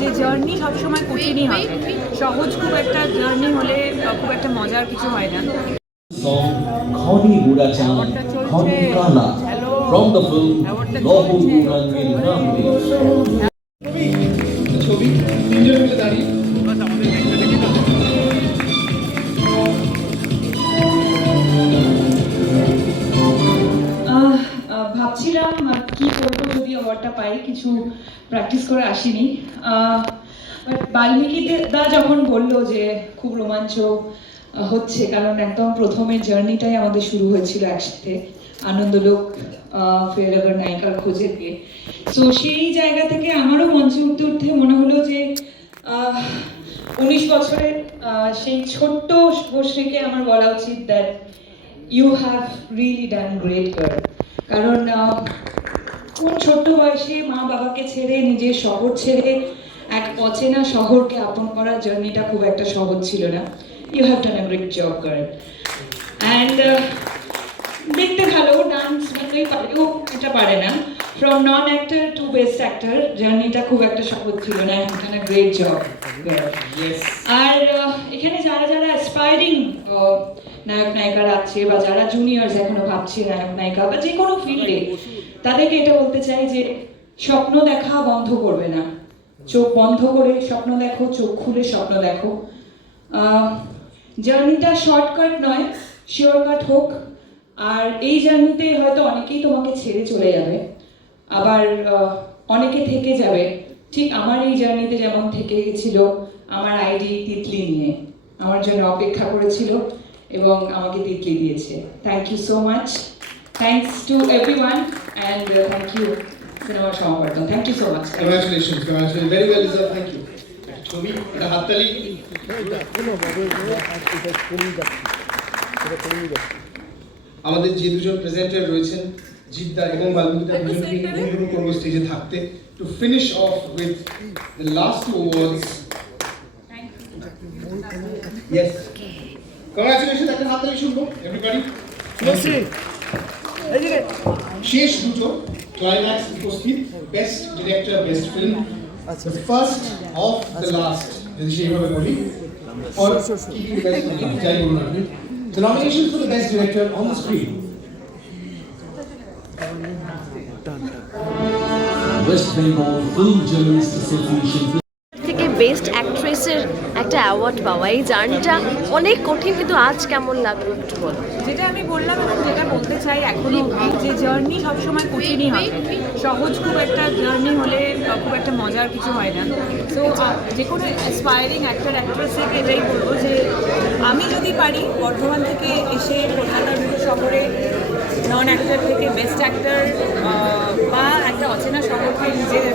যে জার্নি সবসময় কঠিনই হয় সহজ খুব একটা জার্নি হলে খুব একটা মজার কিছু হয় না। From ভাবছিলাম কি করব যদি অ্যাওয়ার্ডটা পাই, কিছু প্র্যাকটিস করে আসিনি। বাট বাল্মীকি দে- যখন বলল যে খুব রোমাঞ্চ হচ্ছে, কারণ একদম প্রথমে জার্নিটাই আমাদের শুরু হয়েছিল একসাথে, আনন্দলোক আবার নায়িকার খোঁজে দিয়ে তো সেই জায়গা থেকে আমারও মঞ্চে উঠতে উঠতে মনে হলো যে উনিশ বছরের সেই ছোট্ট শুভশ্রীকে আমার বলা উচিত that you have really done great girl কারণ কোন ছোট্ট বয়সে মা বাবাকে ছেড়ে নিজের শহর ছেড়ে এক অচেনা শহরকে আপন করার জার্নিটা খুব একটা সহজ ছিল না। You have done a great job girl and দেখতে ভালো ডান্স ভালোই পারে ও এটা পারে না। From non actor to best actor জার্নিটা খুব একটা সহজ ছিল না। এখানে গ্রেট জব আর এখানে যারা যারা অ্যাসপায়ারিং নায়ক নায়িকারা আছে বা যারা জুনিয়র্স এখনও ভাবছে নায়ক নায়িকা বা যে কোনো ফিল্ডে তাদেরকে এটা বলতে চাই যে স্বপ্ন দেখা বন্ধ করবে না। চোখ বন্ধ করে স্বপ্ন দেখো, চোখ খুলে স্বপ্ন দেখো। জার্নিটা শর্টকাট নয় শিওরকাট হোক। আর এই জার্নিতে হয়তো অনেকেই তোমাকে ছেড়ে চলে যাবে। আবার অনেকে থেকে যাবে। ঠিক আমার এই জার্নিতে যেমন থেকে গেছিল, আমার আইডি তিতলি নিয়ে। আমার জন্য অপেক্ষা করেছিল। এবং আমাকে তিতলি দিয়েছে। Thank you so much thanks to everyone and thank you cinema Samabartan. Thank you so much congratulation congratulation very well deserve thank you ছবি একটা হাততালি? আমাদের যে দুজন প্রেজেন্টার রয়েছেন জিদ্দা এবং বাল্মীকিদা দুজনকে অনুরোধ করব স্টেজে থাকতে। To finish off with the last two words yes congratulation একটা হাততালি শুনবো এভরিবডি শেষ দুটো ক্লাইম্যাক্স উপস্থিত best director best film first of the last যদি সেইভাবে বলি or কি কি best film, যাই বলুন আপনি The nomination for the best director on the screen West Bengal Film Journalists Association থেকে Best অ্যাক্ট্রেসের একটা অ্যাওয়ার্ড পাওয়া। এই জার্নিটা অনেক কঠিন, কিন্তু আজ কেমন লাগল একটু বলো? যেটা আমি বললাম এবং যেটা বলতে চাই এখনও যে জার্নি সবসময় কঠিনই হবে সহজ খুব একটা জার্নি হলে খুব একটা মজার কিছু হয় না। তো যে কোনো অ্যাসপায়ারিং অ্যাক্টর অ্যাক্ট্রেসকে এটাই বলব যে, আমি যদি পারি, বর্ধমান থেকে এসে কলকাতার শহরে নন অ্যাক্টর থেকে বেস্ট অ্যাক্টর বা একটা অচেনা শহরকে নিজের